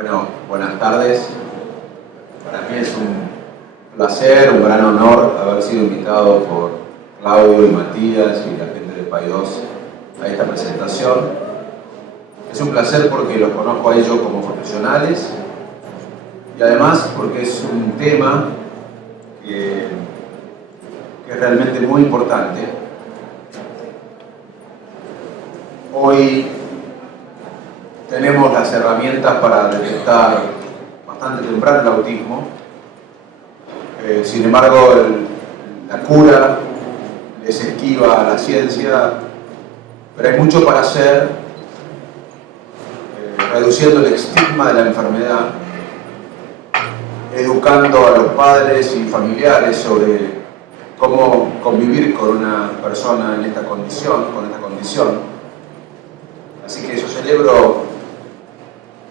Bueno, buenas tardes. Para mí es un placer, un gran honor haber sido invitado por Claudio y Matías y la gente de Paidós a esta presentación. Es un placer porque los conozco a ellos como profesionales y además porque es un tema que es realmente muy importante. Hoy tenemos las herramientas para detectar bastante temprano el autismo. Sin embargo, la cura es esquiva a la ciencia, pero hay mucho para hacer, reduciendo el estigma de la enfermedad, educando a los padres y familiares sobre cómo convivir con una persona en esta condición, con esta condición. Así que yo celebro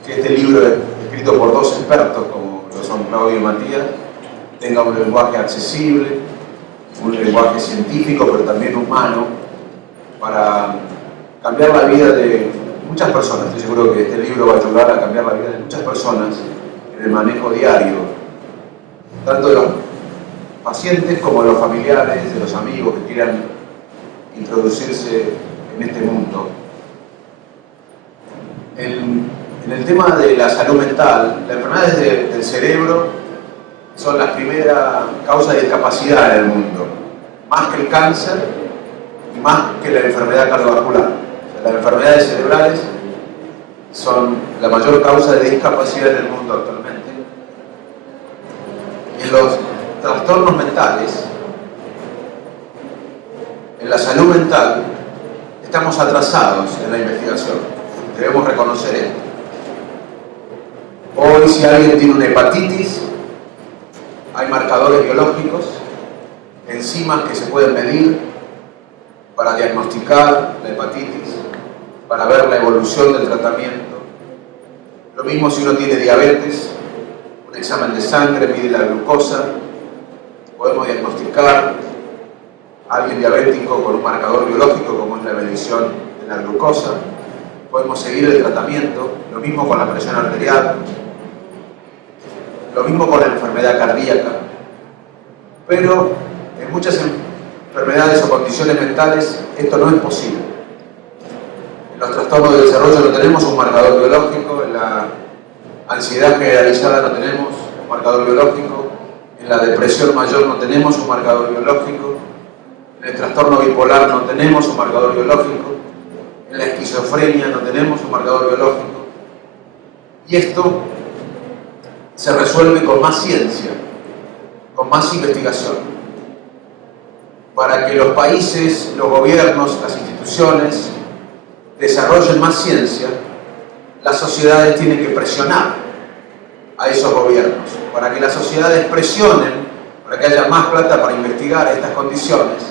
que este libro, escrito por dos expertos como lo son Claudio y Matías, tenga un lenguaje accesible, un lenguaje científico, pero también humano, para cambiar la vida de muchas personas. Estoy seguro que este libro va a ayudar a cambiar la vida de muchas personas en el manejo diario, tanto de los pacientes como de los familiares, de los amigos que quieran introducirse en este mundo. En el tema de la salud mental, las enfermedades del cerebro son la primera causa de discapacidad en el mundo, más que el cáncer y más que la enfermedad cardiovascular. O sea, las enfermedades cerebrales son la mayor causa de discapacidad en el mundo actualmente. En los trastornos mentales, en la salud mental, estamos atrasados en la investigación. Debemos reconocer esto. Hoy, si alguien tiene una hepatitis, hay marcadores biológicos, enzimas que se pueden medir para diagnosticar la hepatitis, para ver la evolución del tratamiento. Lo mismo si uno tiene diabetes, un examen de sangre mide la glucosa, podemos diagnosticar a alguien diabético con un marcador biológico como es la medición de la glucosa. Podemos seguir el tratamiento, lo mismo con la presión arterial, lo mismo con la enfermedad cardíaca. Pero en muchas enfermedades o condiciones mentales esto no es posible. En los trastornos de desarrollo no tenemos un marcador biológico, en la ansiedad generalizada no tenemos un marcador biológico, en la depresión mayor no tenemos un marcador biológico, en el trastorno bipolar no tenemos un marcador biológico, en la esquizofrenia no tenemos un marcador biológico. Y esto se resuelve con más ciencia, con más investigación. Para que los países, los gobiernos, las instituciones desarrollen más ciencia, las sociedades tienen que presionar a esos gobiernos. Para que las sociedades presionen, para que haya más plata para investigar estas condiciones,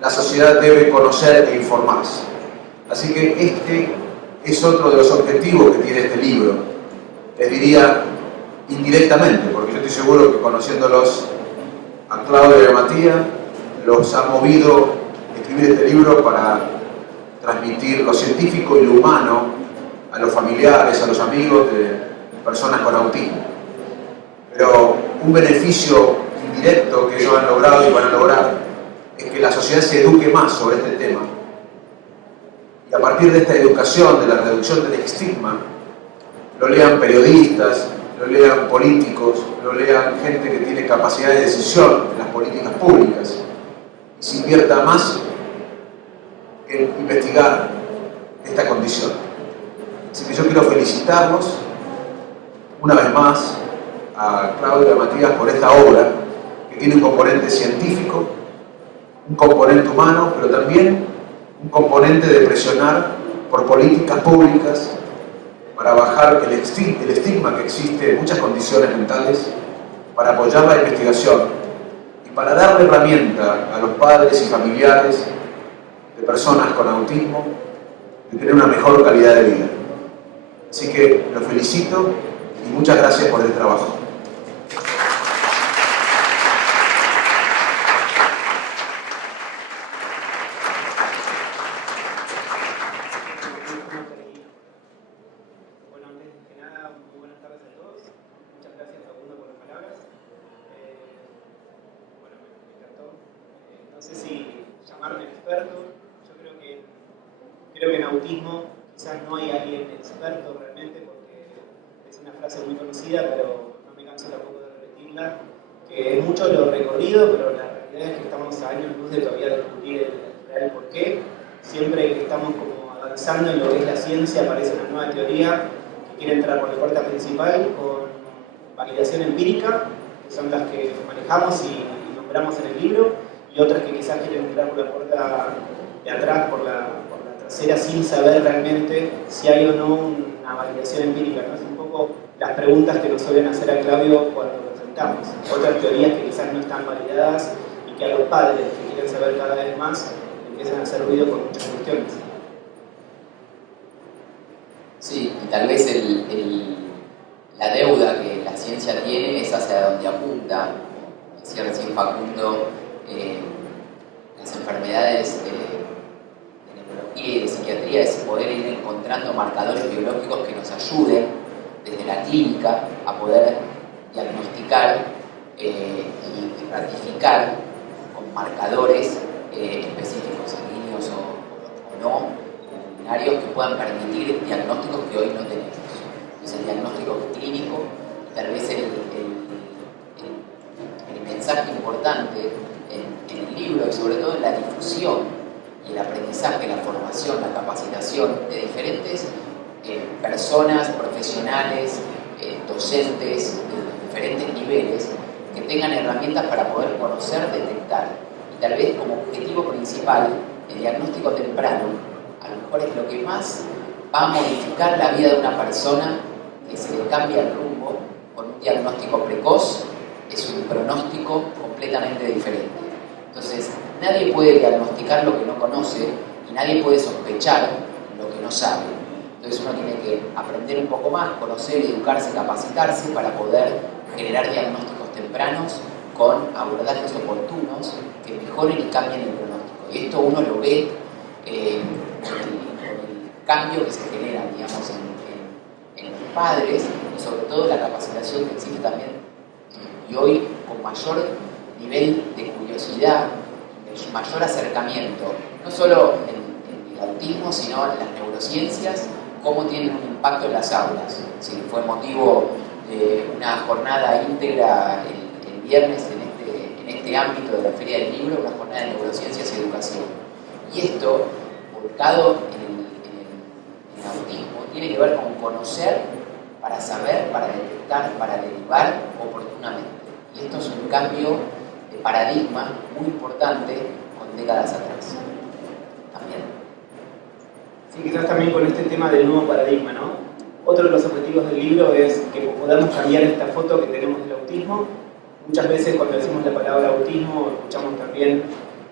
la sociedad debe conocer e informarse. Así que este es otro de los objetivos que tiene este libro. Les diría indirectamente, porque yo estoy seguro que conociéndolos a Claudio y a Matías, los ha movido escribir este libro para transmitir lo científico y lo humano a los familiares, a los amigos de personas con autismo. Pero un beneficio indirecto que ellos han logrado y van a lograr es que la sociedad se eduque más sobre este tema. Y a partir de esta educación, de la reducción del estigma, lo lean periodistas, lo lean políticos, lo lean gente que tiene capacidad de decisión en las políticas públicas, y se invierta más en investigar esta condición. Así que yo quiero felicitarlos una vez más a Claudio y a Matías por esta obra que tiene un componente científico, un componente humano, pero también un componente de presionar por políticas públicas para bajar el estigma que existe en muchas condiciones mentales, para apoyar la investigación y para darle herramienta a los padres y familiares de personas con autismo de tener una mejor calidad de vida. Así que los felicito y muchas gracias por el trabajo. Bueno, antes que nada, muy buenas tardes sé si llamarme experto. Yo creo que en autismo quizás no hay alguien experto realmente, porque es una frase muy conocida, pero no me canso tampoco de repetirla, que es mucho lo recorrido, pero la realidad es que estamos a años luz de todavía descubrir el real porqué. Siempre que estamos como avanzando en lo que es la ciencia, aparece una nueva teoría que quiere entrar por la puerta principal con validación empírica, que son las que manejamos y nombramos en el libro, y otras que quizás quieren entrar por la puerta de atrás, por la trasera, sin saber realmente si hay o no una validación empírica, ¿no? Es un poco las preguntas que nos suelen hacer a Claudio cuando lo presentamos. Otras teorías que quizás no están validadas y que a los padres que quieren saber cada vez más empiezan a hacer ruido con muchas cuestiones. Sí, y tal vez la deuda que la ciencia tiene es hacia donde apunta. Decía recién Facundo, las enfermedades de neurología y de psiquiatría es poder ir encontrando marcadores biológicos que nos ayuden desde la clínica a poder diagnosticar y ratificar con marcadores específicos en niños o no, binarios, que puedan permitir diagnósticos que hoy no tenemos. Entonces el diagnóstico clínico, tal vez el mensaje importante en el libro y sobre todo en la difusión y el aprendizaje, la formación, la capacitación de diferentes personas, profesionales, docentes de diferentes niveles, que tengan herramientas para poder conocer, detectar y tal vez como objetivo principal el diagnóstico temprano. A lo mejor es lo que más va a modificar la vida de una persona, que se le cambia el rumbo. Con un diagnóstico precoz es un pronóstico completamente diferente. Entonces, nadie puede diagnosticar lo que no conoce y nadie puede sospechar lo que no sabe. Entonces uno tiene que aprender un poco más, conocer, educarse, capacitarse para poder generar diagnósticos tempranos con abordajes oportunos que mejoren y cambien el pronóstico. Y esto uno lo ve con el cambio que se genera, digamos, en los padres, y sobre todo la capacitación que existe también, y hoy con mayor nivel de curiosidad, de mayor acercamiento, no solo en el autismo, sino en las neurociencias, cómo tienen un impacto en las aulas. Sí, fue motivo de una jornada íntegra el viernes en este ámbito de la Feria del Libro, una jornada de neurociencias y educación. Y esto, volcado en el autismo, tiene que ver con conocer para saber, para detectar, para derivar oportunamente. Y esto es un cambio de paradigma muy importante con décadas atrás. También. Sí, quizás también con este tema del nuevo paradigma, ¿no? Otro de los objetivos del libro es que podamos cambiar esta foto que tenemos del autismo. Muchas veces cuando decimos la palabra autismo, escuchamos también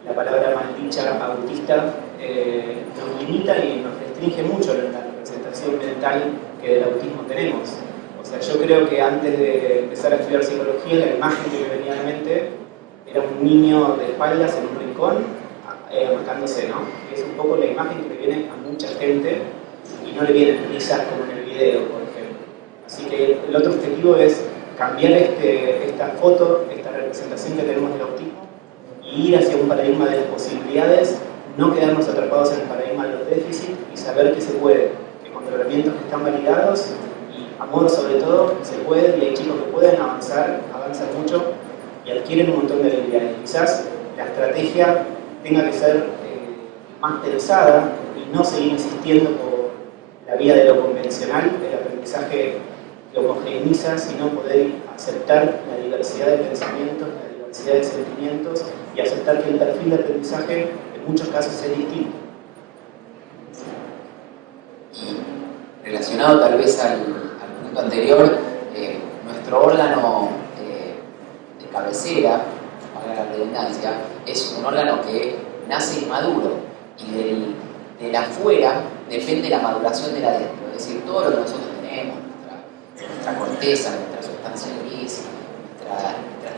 la palabra mal dicha autista, nos limita y nos restringe mucho la representación mental que del autismo tenemos. O sea, yo creo que antes de empezar a estudiar psicología, la imagen que me venía a la mente era un niño de espaldas en un rincón, matándose, ¿no? Es un poco la imagen que le viene a mucha gente y no le vienen risas como en el video, por ejemplo. Así que el otro objetivo es cambiar esta foto, esta representación que tenemos del autismo y ir hacia un paradigma de las posibilidades, no quedarnos atrapados en el paradigma de los déficits y saber que se puede, que con tratamientos que están validados y amor sobre todo, se puede, y hay chicos que pueden avanzan mucho y adquieren un montón de habilidades. Quizás la estrategia tenga que ser más pensada y no seguir insistiendo por la vía de lo convencional, el aprendizaje que homogeneiza, sino poder aceptar la diversidad de pensamientos, la diversidad de sentimientos y aceptar que el perfil de aprendizaje en muchos casos es distinto. Y relacionado tal vez al punto anterior, nuestro órgano de cabecera, para la redundancia, es un órgano que nace inmaduro y del afuera depende la maduración del adentro. Es decir, todo lo que nosotros tenemos, nuestra corteza, nuestra sustancia gris, nuestras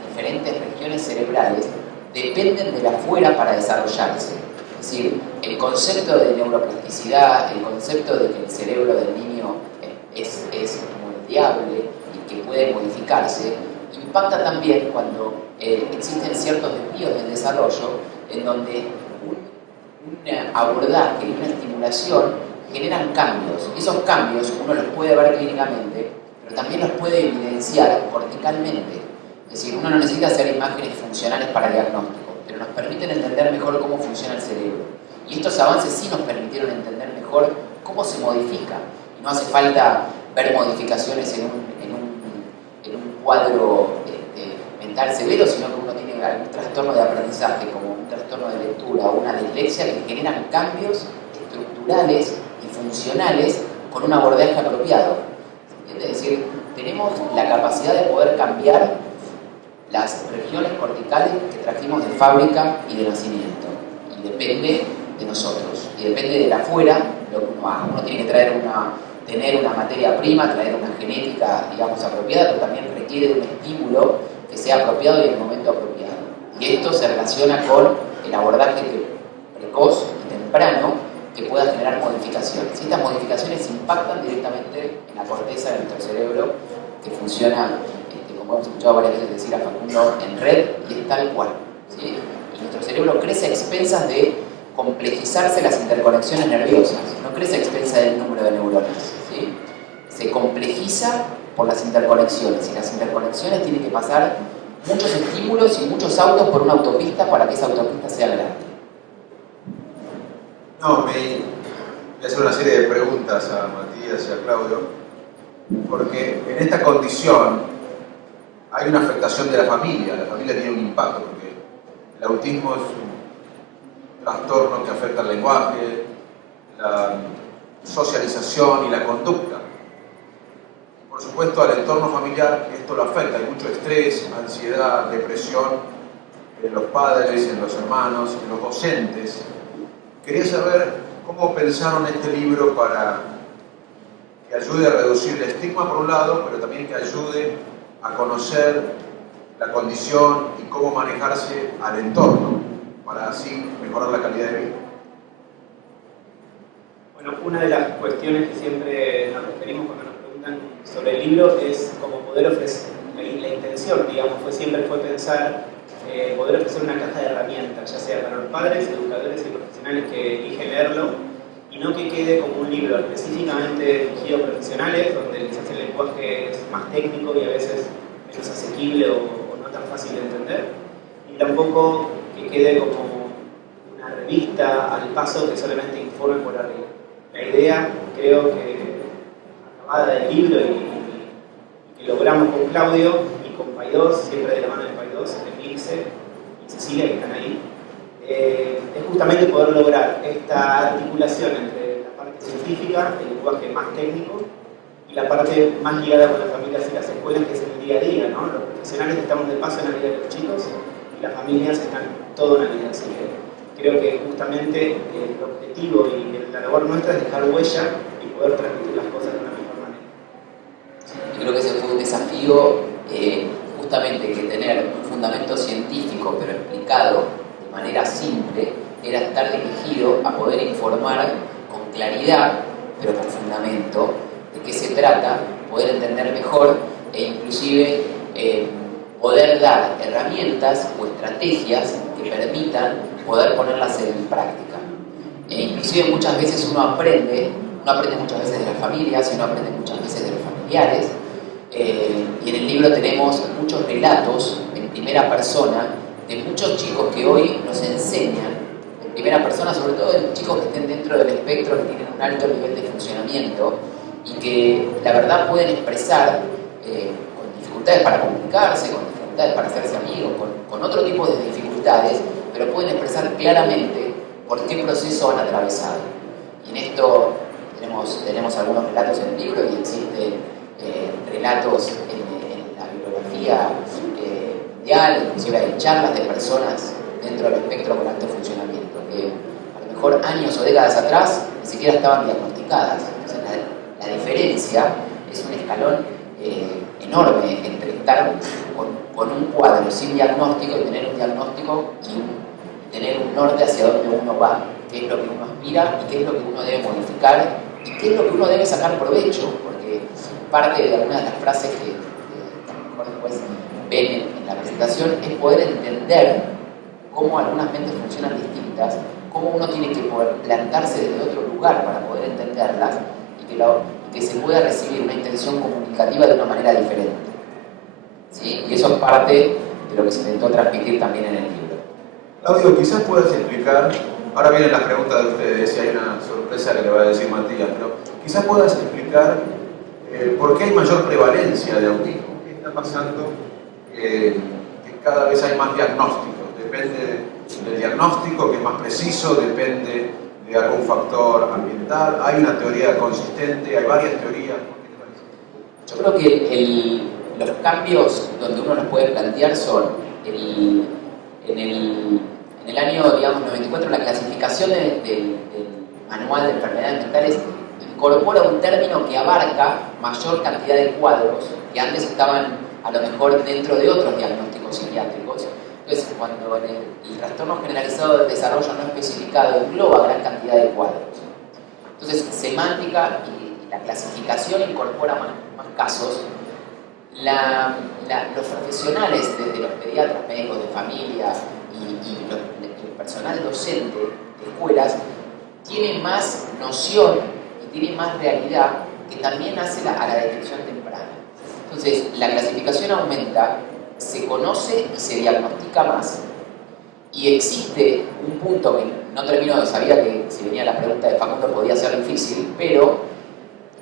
diferentes regiones cerebrales, dependen del afuera para desarrollarse. Es decir, el concepto de neuroplasticidad, el concepto de que el cerebro del niño es moldeable y que puede modificarse, impacta también cuando existen ciertos desvíos del desarrollo en donde un abordaje y una estimulación generan cambios. Esos cambios uno los puede ver clínicamente, pero también los puede evidenciar corticalmente. Es decir, uno no necesita hacer imágenes funcionales para diagnóstico, pero nos permiten entender mejor cómo funciona el cerebro. Y estos avances sí nos permitieron entender mejor cómo se modifica. Y no hace falta ver modificaciones en un cuadro mental severo, sino que uno tiene algún trastorno de aprendizaje, como un trastorno de lectura o una dislexia, que generan cambios estructurales y funcionales con un abordaje apropiado. Es decir, tenemos la capacidad de poder cambiar las regiones corticales que trajimos de fábrica y de nacimiento. Y depende de nosotros. Y depende de afuera lo que uno haga. Uno tiene que tener una materia prima, traer una genética, digamos, apropiada, pero también requiere de un estímulo que sea apropiado y en el momento apropiado. Y esto se relaciona con el abordaje precoz y temprano que pueda generar modificaciones. Y estas modificaciones impactan directamente en la corteza de nuestro cerebro, que funciona, como hemos escuchado varias veces decir a Facundo, en red, y es tal cual, ¿sí? Y nuestro cerebro crece a expensas de complejizarse las interconexiones nerviosas, no crece a expensas del número de neuronas, ¿sí? Se complejiza por las interconexiones, y las interconexiones tienen que pasar muchos estímulos y muchos autos por una autopista para que esa autopista sea grande. No, voy a hacer una serie de preguntas a Matías y a Claudio, porque en esta condición hay una afectación de la familia tiene un impacto, porque el autismo es un trastorno que afecta el lenguaje, la socialización y la conducta. Por supuesto, al entorno familiar esto lo afecta, hay mucho estrés, ansiedad, depresión en los padres, en los hermanos, en los docentes. Quería saber cómo pensaron este libro para que ayude a reducir el estigma por un lado, pero también que ayude a conocer la condición y cómo manejarse al entorno para así mejorar la calidad de vida. Bueno, una de las cuestiones que siempre nos referimos cuando nos preguntan sobre el libro es cómo poder ofrecer, la intención, digamos, siempre fue pensar poder ofrecer una caja de herramientas, ya sea para los padres, educadores y profesionales que eligen leerlo, y no que quede como un libro específicamente dirigido a profesionales, donde quizás el lenguaje es más técnico y a veces menos asequible o no tan fácil de entender, y tampoco que quede como una revista al paso que solamente informe por arriba. La idea, creo que acabada del libro y que logramos con Claudio y con Paidós, siempre de la mano de Paidós, Emilce y Cecilia, que están ahí, es justamente poder lograr esta articulación entre la parte científica, el lenguaje más técnico, y la parte más ligada con las familias y las escuelas, que es el día a día, ¿no? Los profesionales estamos de paso en la vida de los chicos y las familias están todo en la vida, así que creo que justamente el objetivo y la labor nuestra es dejar huella y poder transmitir las cosas de una mejor manera. Yo creo que ese fue un desafío, justamente que tener un fundamento científico pero explicado de manera simple era estar dirigido a poder informar con claridad pero con fundamento de qué se trata, poder entender mejor e inclusive poder dar herramientas o estrategias que permitan poder ponerlas en práctica. Inclusive muchas veces uno aprende muchas veces de las familias y uno aprende muchas veces de los familiares, y en el libro tenemos muchos relatos en primera persona de muchos chicos que hoy nos enseñan en primera persona, sobre todo de chicos que estén dentro del espectro, que tienen un alto nivel de funcionamiento y que la verdad pueden expresar con dificultades para comunicarse, con dificultades para hacerse amigos, con otro tipo de dificultades, pero pueden expresar claramente por qué proceso han atravesado. Y en esto tenemos algunos relatos en el libro y existen relatos en la bibliografía mundial, inclusive hay charlas de personas dentro del espectro con alto funcionamiento, que a lo mejor años o décadas atrás ni siquiera estaban diagnosticadas. Entonces, la diferencia es un escalón enorme entre estar con un cuadro sin diagnóstico y tener un diagnóstico y tener un norte hacia donde uno va, qué es lo que uno aspira y qué es lo que uno debe modificar y qué es lo que uno debe sacar provecho, porque parte de algunas de las frases que a lo mejor después ven en la presentación es poder entender cómo algunas mentes funcionan distintas, cómo uno tiene que poder plantarse desde otro lugar para poder entenderlas y que se pueda recibir una intención comunicativa de una manera diferente. ¿Sí? Y eso es parte de lo que se intentó transmitir también en el libro. Claudio, quizás puedas explicar, ahora vienen las preguntas de ustedes y hay una sorpresa que le va a decir Matías, pero quizás puedas explicar por qué hay mayor prevalencia de autismo. ¿Qué está pasando? Que cada vez hay más diagnósticos. Depende del diagnóstico, que es más preciso, depende de algún factor ambiental. Hay una teoría consistente, hay varias teorías. Yo creo que los cambios donde uno los puede plantear son en el año, digamos, 94, la clasificación del Manual de Enfermedades Mentales incorpora un término que abarca mayor cantidad de cuadros que antes estaban a lo mejor dentro de otros diagnósticos psiquiátricos. Entonces, cuando el trastorno generalizado del desarrollo no especificado engloba gran cantidad de cuadros. Entonces, semántica y la clasificación incorpora más casos. Los profesionales, desde los pediatras, médicos de familia y el personal docente de escuelas, tienen más noción y tienen más realidad que también hace a la detección temprana. Entonces, la clasificación aumenta, se conoce y se diagnostica más. Y existe un punto que no termino, sabía que si venía la pregunta de Facundo podía ser difícil, pero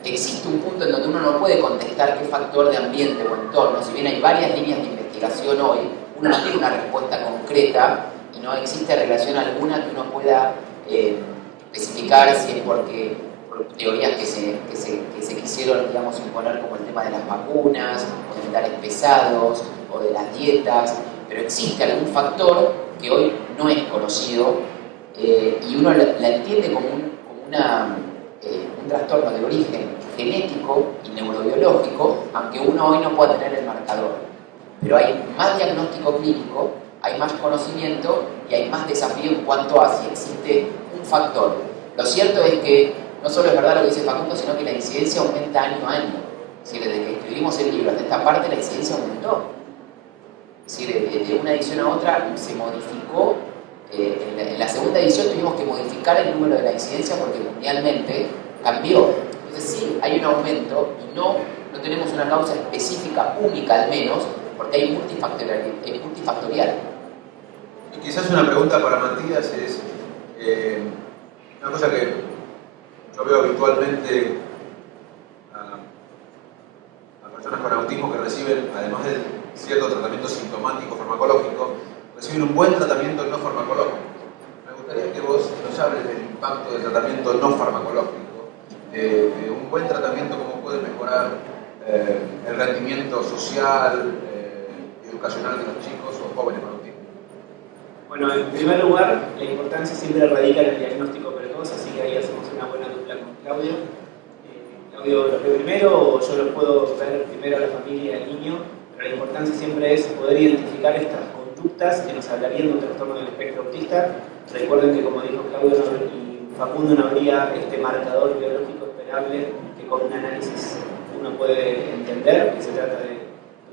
existe un punto en donde uno no puede contestar qué factor de ambiente o entorno. Si bien hay varias líneas de investigación hoy, uno no tiene una respuesta concreta y no existe relación alguna que uno pueda especificar si es por teorías que se quisieron, digamos, imponer, como el tema de las vacunas, o de metales pesados, o de las dietas, pero existe algún factor que hoy no es conocido y uno la entiende como un trastorno de origen genético y neurobiológico, aunque uno hoy no pueda tener el marcador. Pero hay más diagnóstico clínico, hay más conocimiento y hay más desafío en cuanto a si existe un factor. Lo cierto es que no solo es verdad lo que dice Facundo, sino que la incidencia aumenta año a año. Es decir, desde que escribimos el libro hasta esta parte, la incidencia aumentó. Es decir, de una edición a otra se modificó. En la segunda edición tuvimos que modificar el número de la incidencia porque mundialmente cambió. Entonces sí, hay un aumento y no tenemos una causa específica, única al menos, porque hay multifactorial. Y quizás una pregunta para Matías es una cosa que yo veo habitualmente a personas con autismo que reciben, además de cierto tratamiento sintomático farmacológico, reciben un buen tratamiento no farmacológico. Me gustaría que vos nos hables del impacto del tratamiento no farmacológico, de un buen tratamiento, cómo puede mejorar el rendimiento social y educacional de los chicos o jóvenes con autismo. Bueno, en primer lugar, la importancia siempre radica en el diagnóstico precoz, así que ahí hacemos una buena dupla con Claudio. Claudio lo ve primero, o yo lo puedo ver primero a la familia y al niño, pero la importancia siempre es poder identificar estas conductas que nos hablarían de un trastorno del espectro autista. Recuerden que, como dijo Claudio y Facundo, no habría este marcador biológico esperable que con un análisis uno puede entender que se trata de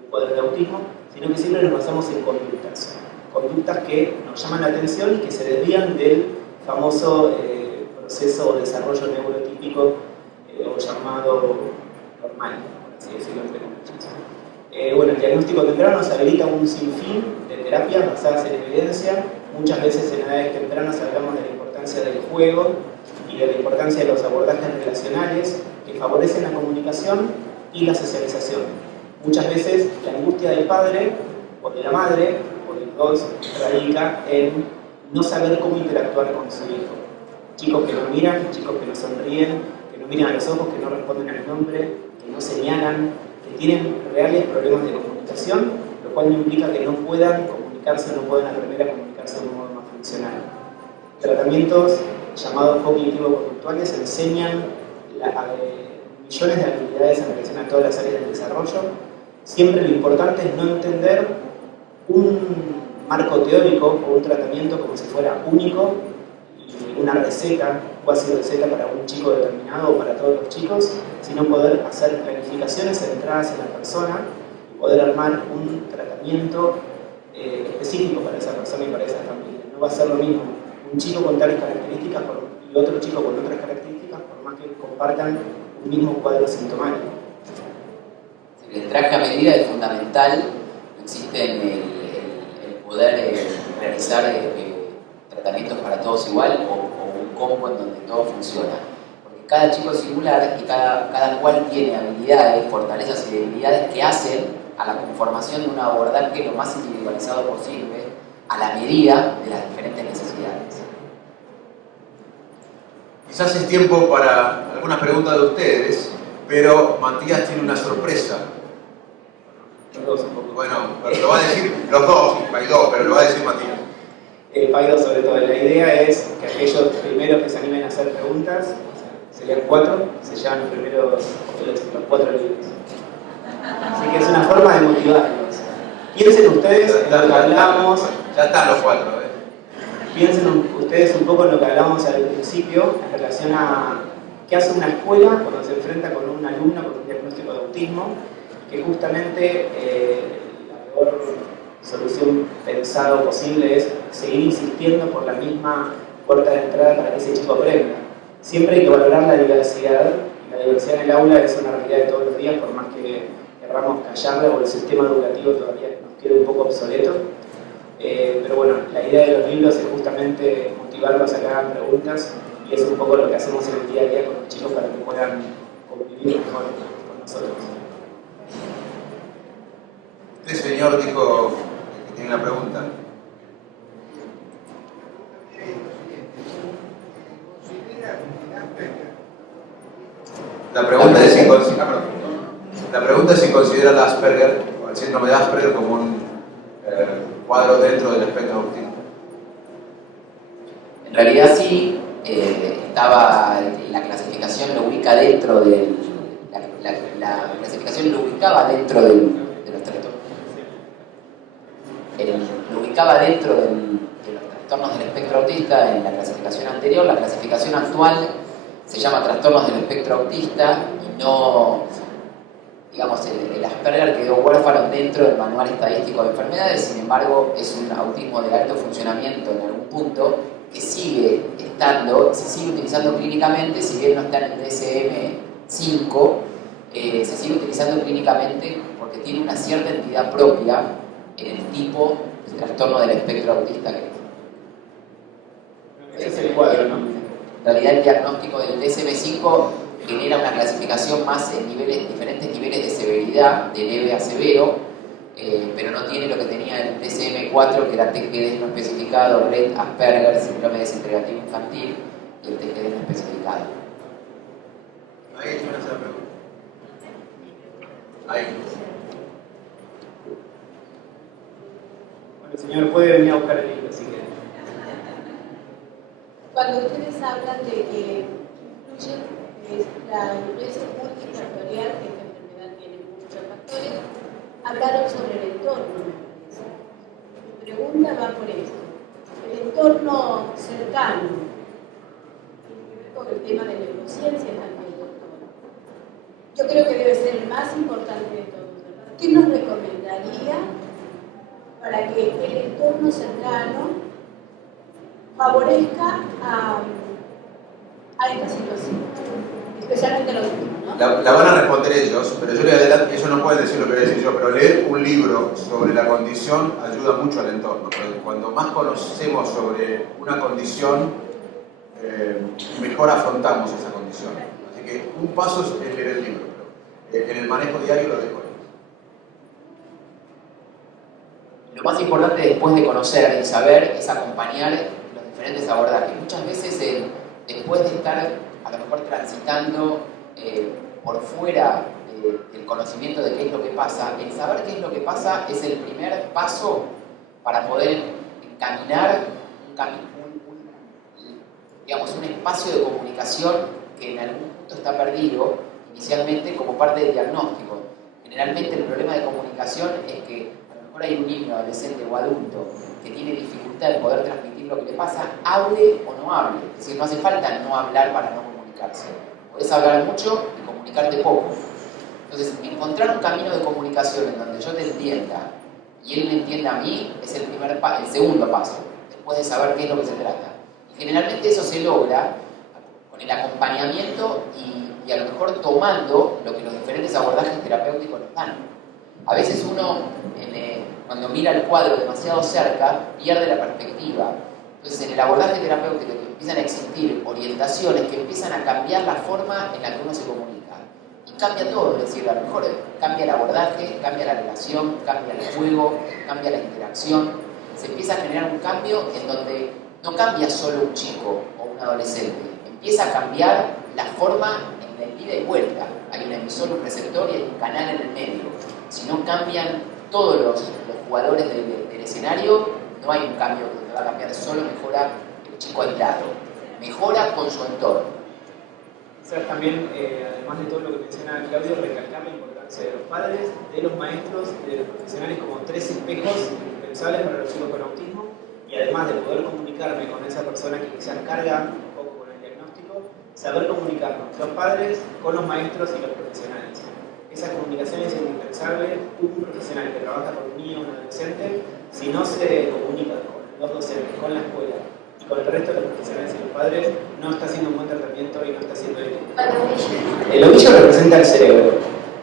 un cuadro de autismo, sino que siempre nos basamos en conductas que nos llaman la atención y que se desvían del famoso proceso o desarrollo neurotípico o llamado normal, por así decirlo entre comillas. Bueno, el diagnóstico temprano nos habilita un sinfín de terapias basadas en evidencia. Muchas veces en edades tempranas hablamos de la importancia del juego y de la importancia de los abordajes relacionales que favorecen la comunicación y la socialización. Muchas veces la angustia del padre o de la madre o de los dos radica en no saber cómo interactuar con su hijo. Chicos que no miran, chicos que no sonríen, que no miran a los ojos, que no responden al nombre, que no señalan, que tienen reales problemas de comunicación, lo cual no implica que no puedan comunicarse, no puedan aprender a comunicarse de un modo más funcional. Tratamientos llamados cognitivo-conductuales enseñan millones de habilidades en relación a todas las áreas del desarrollo. Siempre lo importante es no entender un marco teórico o un tratamiento como si fuera único y una receta, cuasi receta para un chico determinado o para todos los chicos, sino poder hacer planificaciones centradas en la persona y poder armar un tratamiento específico para esa persona y para esa familia. no va a ser lo mismo un chico con tales características y otro chico con otras características, por más que compartan un mismo cuadro sintomático. El traje a medida es fundamental, no existe el poder realizar tratamientos para todos igual o un combo en donde todo funciona. Porque cada chico es singular y cada cual tiene habilidades, fortalezas y debilidades que hacen a la conformación de un abordaje lo más individualizado posible a la medida de las diferentes necesidades. Quizás es tiempo para algunas preguntas de ustedes, pero Matías tiene una sorpresa. Los dos un poco. Bueno, pero lo va a decir los dos, Paidó, pero lo va a decir Matías. Paidó sobre todo. La idea es que aquellos primeros que se animen a hacer preguntas, serían 4, se llevan los primeros, los 4 libros. Así que es una forma de motivarlos. Piensen ustedes en lo que hablamos. Ya están los 4. Piensen ustedes un poco en lo que hablábamos al principio en relación a qué hace una escuela cuando se enfrenta con un alumno con un diagnóstico de autismo, que justamente la peor solución pensada posible es seguir insistiendo por la misma puerta de entrada para que ese chico aprenda. Siempre hay que valorar la diversidad. La diversidad en el aula es una realidad de todos los días, por más que querramos callarla o el sistema educativo todavía nos quede un poco obsoleto. Pero bueno, la idea de los libros es justamente motivarlos a que hagan preguntas y es un poco lo que hacemos en el día a día con los chicos para que puedan convivir mejor con nosotros. Este señor dijo que tiene una pregunta. La pregunta es si considera el Asperger o el síndrome de Asperger como un cuadro dentro del espectro autista. En realidad sí, la clasificación lo ubica dentro del... La clasificación lo ubicaba dentro de los trastornos. Lo ubicaba dentro de los trastornos del espectro autista en la clasificación anterior. La clasificación actual se llama trastornos del espectro autista y no... Digamos, el Asperger quedó huérfano dentro del manual estadístico de enfermedades, sin embargo, es un autismo de alto funcionamiento en algún punto que sigue estando, se sigue utilizando clínicamente, si bien no está en el DSM-5, se sigue utilizando clínicamente porque tiene una cierta entidad propia en el tipo de trastorno del espectro autista que Ese es el cuadro, ¿no? En realidad, el diagnóstico del DSM-5 genera una clasificación más en diferentes niveles de severidad, de leve a severo, pero no tiene lo que tenía el DSM-4, que era TGD no especificado, Rett, Asperger, síndrome desintegrativo infantil, y el TGD no especificado. Ahí es una sola pregunta. Ahí. Bueno, el señor puede venir a buscar el libro si quiere. Cuando ustedes hablan de que incluyen la influencia multifactorial, que esta enfermedad tiene muchos factores, hablaron sobre el entorno. Mi pregunta va por esto. El entorno cercano tiene que ver con el tema de neurociencia también, doctor. Yo creo que debe ser el más importante de todos, ¿verdad? ¿Qué nos recomendaría para que el entorno cercano favorezca a esta situación? Especialmente los últimos, ¿no? La van a responder ellos, pero yo le adelanto, eso no pueden decir lo que voy a decir yo, pero leer un libro sobre la condición ayuda mucho al entorno, porque cuando más conocemos sobre una condición, mejor afrontamos esa condición. Así que un paso es leer el libro, pero en el manejo diario lo dejo ahí. Lo más importante después de conocer y saber es acompañar los diferentes abordajes. Muchas veces, después de estar a lo mejor transitando por fuera del conocimiento de qué es lo que pasa, el saber qué es lo que pasa es el primer paso para poder encaminar un espacio de comunicación que en algún punto está perdido inicialmente como parte del diagnóstico. Generalmente el problema de comunicación es que a lo mejor hay un niño, adolescente o adulto que tiene dificultad en poder transmitir lo que le pasa, hable o no hable. Es decir, no hace falta no hablar para no comunicarse. Puedes hablar mucho y comunicarte poco. Entonces, encontrar un camino de comunicación en donde yo te entienda y él me entienda a mí es el segundo paso. después de saber qué es lo que se trata. Y generalmente eso se logra con el acompañamiento y a lo mejor tomando lo que los diferentes abordajes terapéuticos nos dan. A veces uno, cuando mira el cuadro demasiado cerca, pierde la perspectiva. Entonces, en el abordaje terapéutico empiezan a existir orientaciones que empiezan a cambiar la forma en la que uno se comunica. Y cambia todo, es decir, a lo mejor cambia el abordaje, cambia la relación, cambia el juego, cambia la interacción. Se empieza a generar un cambio en donde no cambia solo un chico o un adolescente, empieza a cambiar la forma en el ida y vuelta. Hay un emisor, un receptor y hay un canal en el medio. Si no cambian todos los jugadores del escenario, no hay un cambio que va a cambiar, solo mejora el chico aislado, mejora con su entorno. Quizás también, además de todo lo que menciona Claudio, recalcar la importancia de los padres, de los maestros y de los profesionales como tres espejos indispensables para los chicos con autismo, y además de poder comunicarme con esa persona que quizás carga un poco con el diagnóstico, saber comunicarnos los padres con los maestros y los profesionales. Esa comunicación es indispensable. Un profesional que trabaja con un niño o un adolescente, si no se comunica con los docentes, con la escuela y con el resto de los profesionales y los padres, no está haciendo un buen tratamiento y no está haciendo ético. El ovillo representa el cerebro.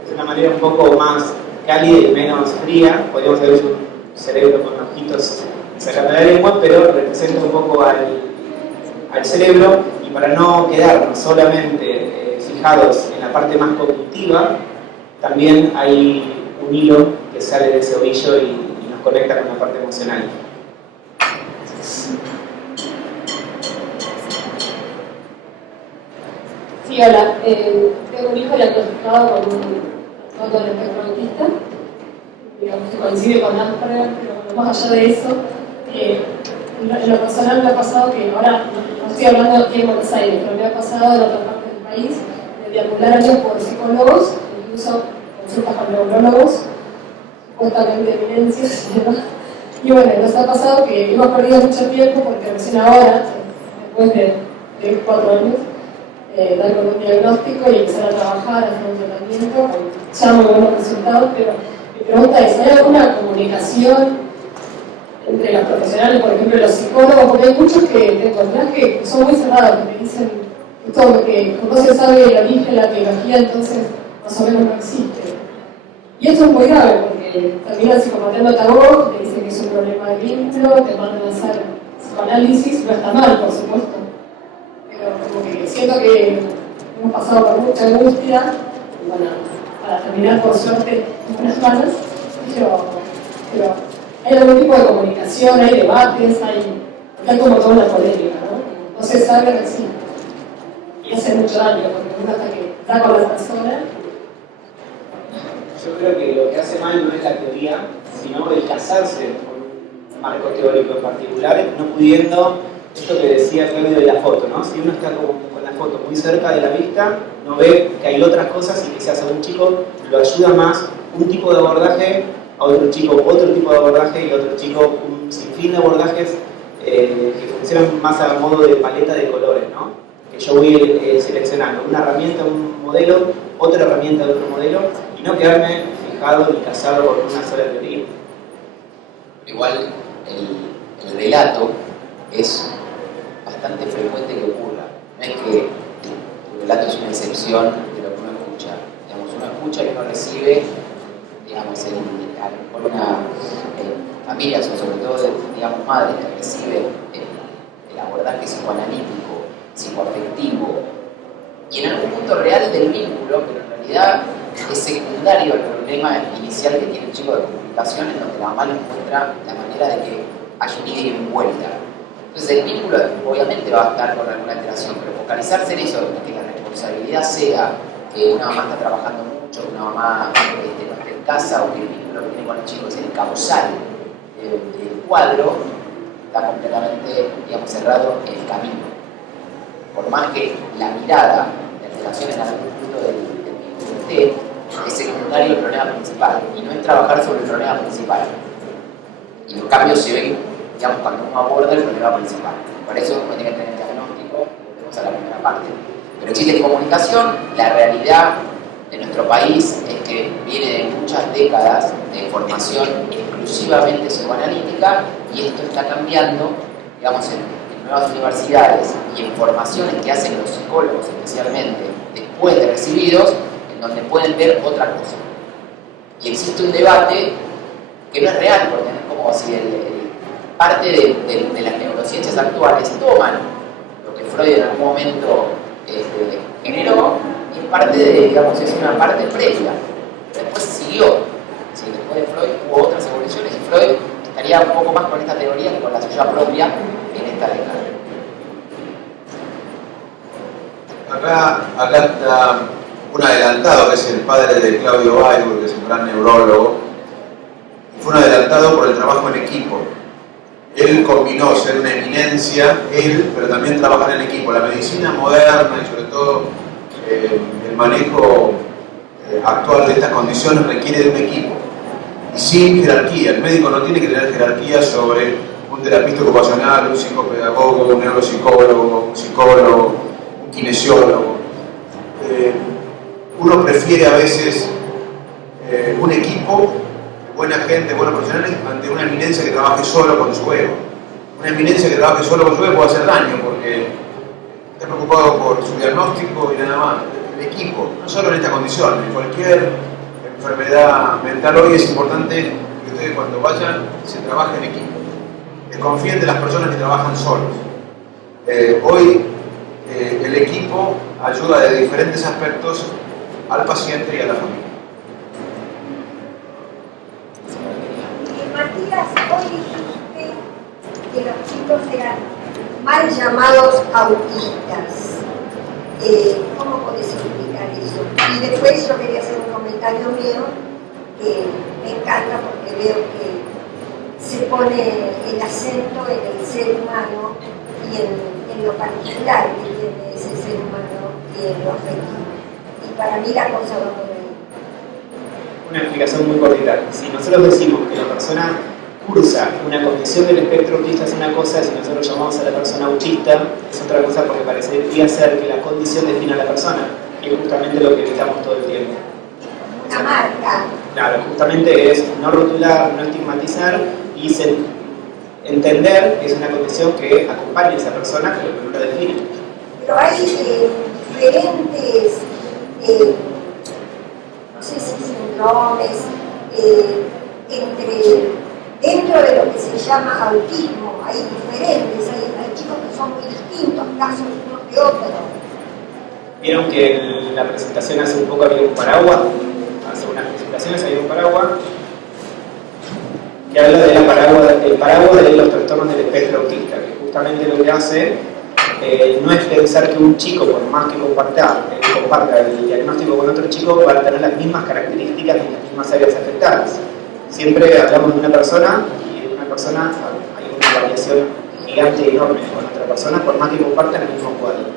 Es una manera un poco más cálida y menos fría. Podríamos ver un cerebro con ojitos sacando la lengua, pero representa un poco al cerebro. Y para no quedarnos solamente fijados en la parte más cognitiva, también hay un hilo que sale de ese ovillo y nos conecta con la parte emocional. Sí, hola. Tengo un hijo diagnosticado con el espectro autista. Digamos que coincide con Asperger, pero más allá de eso, en lo personal me ha pasado que ahora, no estoy hablando aquí en Buenos Aires, pero me ha pasado en otras partes del país, de deambular años por psicólogos, incluso consultas con neurólogos, supuestamente eminencias y demás. Y bueno, nos ha pasado que hemos perdido mucho tiempo porque recién ahora, después de 4 años, dar con un diagnóstico y empezar a trabajar, hacer un tratamiento, con ya muy buenos resultados, pero mi pregunta es, ¿hay alguna comunicación entre los profesionales, por ejemplo los psicólogos? Porque hay muchos que te encontrás que son muy cerrados, que te dicen esto que no se sabe el origen, la biología, entonces más o menos no existe. Y esto es muy grave porque terminan psicopateándote a vos, te dicen que es un problema de vínculo, te mandan a hacer psicoanálisis, no está mal, por supuesto. Pero como que siento que hemos pasado por mucha angustia, y bueno, para terminar por suerte en buenas manos, pero hay algún tipo de comunicación, hay debates, hay como toda una polémica, ¿no? No se sabe, no existe. Y hace mucho daño, porque uno hasta que da con la persona. Yo creo que lo que hace mal no es la teoría, sino el casarse con un marco teórico en particular, no pudiendo, esto que decía Claudio de la foto, ¿no? Si uno está con la foto muy cerca de la vista, no ve que hay otras cosas y quizás a un chico lo ayuda más un tipo de abordaje, a otro chico otro tipo de abordaje y a otro chico un sinfín de abordajes que funcionan más a modo de paleta de colores, ¿no? Que yo voy seleccionando una herramienta, un modelo, otra herramienta de otro modelo, y no quedarme fijado ni casado con una sola teoría. Igual el relato es bastante frecuente que ocurra. No es que el relato es una excepción de lo que uno escucha. Digamos, uno escucha y uno recibe, digamos, a lo mejor una familia, sobre todo, digamos, madres que reciben el abordaje psicoanalítico, psicoafectivo, y en algún punto real del vínculo, pero en realidad es secundario el problema inicial que tiene el chico de comunicación, en donde la mamá no encuentra la manera de que haya un ida y vuelta. Entonces el vínculo obviamente va a estar con alguna alteración, pero focalizarse en eso, de que la responsabilidad sea que una mamá está trabajando mucho, que una mamá no está en casa, o que el vínculo que tiene con el chico es el causal del cuadro, está completamente, digamos, cerrado en el camino. Por más que la mirada de relación en algún punto del vínculo esté, es secundario el problema principal, y no es trabajar sobre el problema principal. Y los cambios se ven, digamos, cuando uno aborda el problema principal. Por eso uno tiene que tener el diagnóstico, volvemos a la primera parte. Pero existe comunicación, la realidad de nuestro país es que viene de muchas décadas de formación exclusivamente psicoanalítica, y esto está cambiando digamos, en nuevas universidades y en formaciones que hacen los psicólogos especialmente después de recibidos, en donde pueden ver otra cosa. Y existe un debate que no es real, porque es como si parte de las neurociencias actuales toman lo que Freud en algún momento generó, y digamos, es una parte previa. Después siguió. Sí, después de Freud hubo otras evoluciones y Freud estaría un poco más con esta teoría que con la suya propia en esta década. Acá está un adelantado, que es el padre de Claudio Weisburg, que es un gran neurólogo. Fue un adelantado por el trabajo en equipo. Él combinó ser una eminencia, pero también trabajar en equipo. La medicina moderna y sobre todo el manejo actual de estas condiciones requiere de un equipo. Y sin jerarquía. El médico no tiene que tener jerarquía sobre un terapista ocupacional, un psicopedagogo, un neuropsicólogo, un psicólogo, un kinesiólogo. Uno prefiere a veces un equipo, buena gente, buenos profesionales, ante una eminencia que trabaje solo con su ego. Una eminencia que trabaje solo con su ego puede hacer daño porque está preocupado por su diagnóstico y nada más. El equipo, no solo en esta condición, en cualquier enfermedad mental hoy es importante que ustedes cuando vayan se trabajen en equipo. Desconfíen de las personas que trabajan solos. Hoy el equipo ayuda de diferentes aspectos al paciente y a la familia. Matías, hoy dijiste que los chicos eran mal llamados autistas. ¿Cómo podés explicar eso? Y después yo quería hacer un comentario mío que me encanta porque veo que se pone el acento en el ser humano y en lo particular que tiene ese ser humano y en lo afectivo. Y para mí la cosa va por ahí. Una explicación muy cortita. Si nosotros decimos que la persona cursa una condición del espectro autista es una cosa, si nosotros llamamos a la persona autista es otra cosa, porque parecería ser que la condición define a la persona, y es justamente lo que evitamos todo el tiempo. Una marca. Claro, justamente es no rotular, no estigmatizar y entender que es una condición que acompaña a esa persona, pero que no la define. Pero hay diferentes, no sé si síndromes, dentro de lo que se llama autismo, hay diferentes, hay chicos que son muy distintos, casos unos que otros. Vieron que en la presentación hace un poco había un paraguas, hace unas presentaciones había un paraguas que habla del paraguas de los trastornos del espectro autista, que justamente lo que hace no es pensar que un chico, por más que comparta el diagnóstico con otro chico, va a tener las mismas características y las mismas áreas afectadas. Siempre hablamos de una persona y en una persona hay una variación gigante y enorme con otra persona, por más que compartan el mismo cuadro.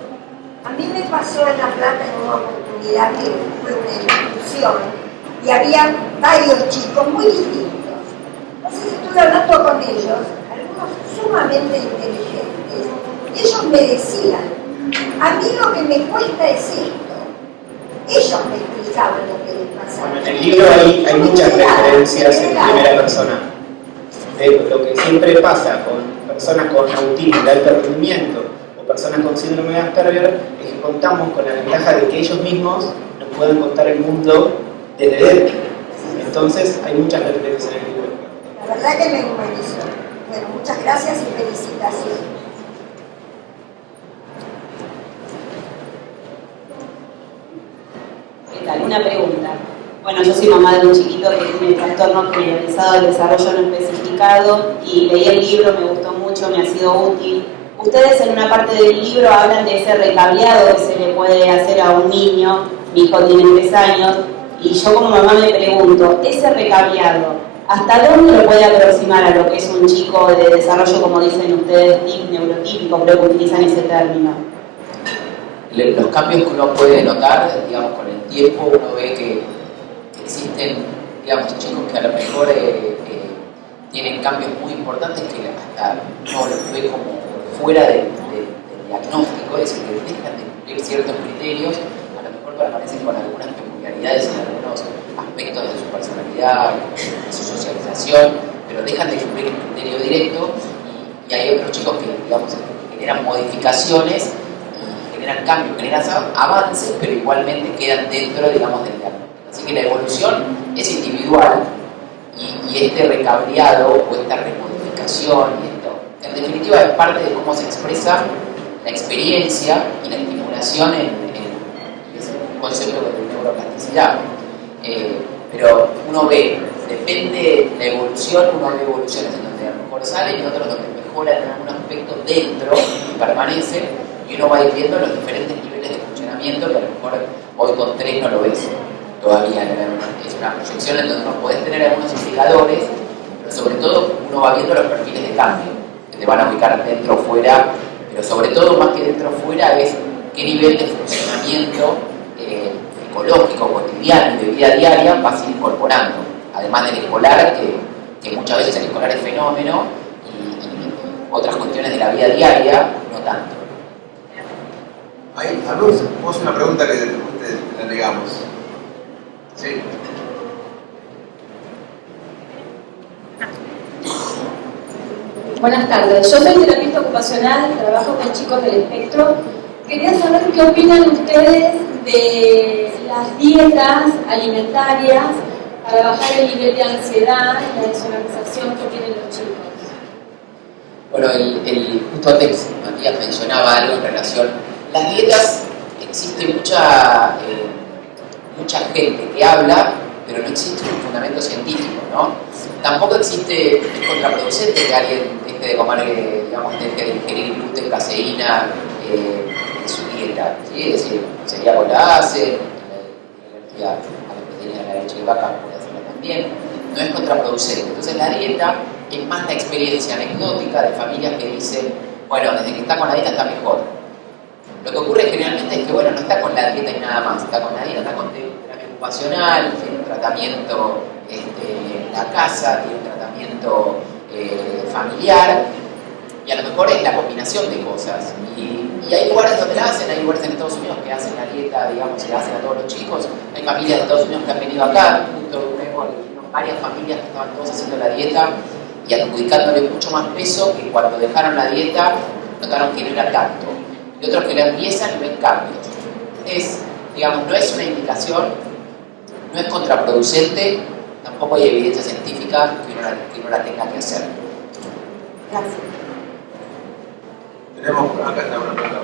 A mí me pasó en La Plata en una oportunidad que fue una discusión y había varios chicos muy distintos. Entonces estuve hablando con ellos, algunos sumamente inteligentes. Ellos me decían, a mí lo que me cuesta es esto. Ellos me explicaban lo que les pasaba. Bueno, en el libro hay muchas referencias en primera persona de lo que siempre pasa con personas con autismo de alto rendimiento o personas con síndrome de Asperger, es que contamos con la ventaja de que ellos mismos nos puedan contar el mundo desde dentro. Entonces hay muchas referencias en el libro. La verdad que me humanizó. Bueno, muchas gracias y felicitaciones. ¿Qué tal? Una pregunta. Bueno, yo soy mamá de un chiquito que tiene trastorno generalizado del desarrollo no especificado y leí el libro, me gustó mucho, me ha sido útil. Ustedes en una parte del libro hablan de ese recableado que se le puede hacer a un niño, mi hijo tiene 3 años, y yo como mamá me pregunto, ese recableado, ¿hasta dónde lo puede aproximar a lo que es un chico de desarrollo, como dicen ustedes, neurotípico, creo que utilizan ese término? Los cambios que uno puede notar, digamos, con el tiempo, uno ve que existen, digamos, chicos que a lo mejor tienen cambios muy importantes que hasta uno los ve como fuera del diagnóstico, es decir, que dejan de cumplir ciertos criterios, a lo mejor aparecen con algunas peculiaridades en algunos aspectos de su personalidad, de su socialización, pero dejan de cumplir el criterio directo y y hay otros chicos que, digamos, generan modificaciones y generan cambios, generan avances, pero igualmente quedan dentro, digamos, del diagnóstico. Así que la evolución es individual y este recableado o esta remodificación, y esto, en definitiva, es parte de cómo se expresa la experiencia y la estimulación en el concepto de neuroplasticidad. Pero uno ve, depende de la evolución, uno ve evoluciones en donde a lo mejor salen y otros donde mejoran en algún aspecto dentro y permanecen, y uno va a ir viendo los diferentes niveles de funcionamiento que a lo mejor hoy con 3 no lo ves todavía. Es una proyección en donde uno podés tener algunos indicadores, pero sobre todo uno va viendo los perfiles de cambio que te van a ubicar dentro o fuera, pero sobre todo más que dentro o fuera es qué nivel de funcionamiento ecológico, cotidiano y de vida diaria vas a ir incorporando, además del escolar, que muchas veces el escolar es fenómeno y otras cuestiones de la vida diaria no tanto. Ahí, a Luz, vos una pregunta que te la negamos. Sí. Buenas tardes, yo soy terapista ocupacional, trabajo con chicos del espectro. Quería saber qué opinan ustedes de las dietas alimentarias para bajar el nivel de ansiedad y la desorganización que tienen los chicos. Bueno, justo antes Matías mencionaba algo en relación. Las dietas, existe mucha gente que habla, pero no existe un fundamento científico, ¿no? Tampoco existe, es contraproducente que alguien deje de comer, digamos, deje de ingerir gluten, caseína en su dieta, ¿sí? Es decir, sería con la ACE, la energía a la proteína de la leche de vaca puede hacerlo también, no es contraproducente. Entonces la dieta es más la experiencia anecdótica de familias que dicen, bueno, desde que está con la dieta está mejor. Lo que ocurre generalmente es que, bueno, no está con la dieta y nada más, está con la dieta, está con terapia ocupacional, tiene un tratamiento en la casa, tiene un tratamiento familiar, y a lo mejor es la combinación de cosas. Y hay lugares donde la hacen, hay lugares en Estados Unidos que hacen la dieta, digamos, se la hacen a todos los chicos, hay familias de Estados Unidos que han venido acá, justo varias familias que estaban todos haciendo la dieta y adjudicándole mucho más peso, que cuando dejaron la dieta notaron que no era tanto. Y otros que la empiezan y ven cambios. Digamos, no es una indicación, no es contraproducente, tampoco hay evidencia científica que no la tenga que hacer. Gracias. Tenemos acá está una pregunta.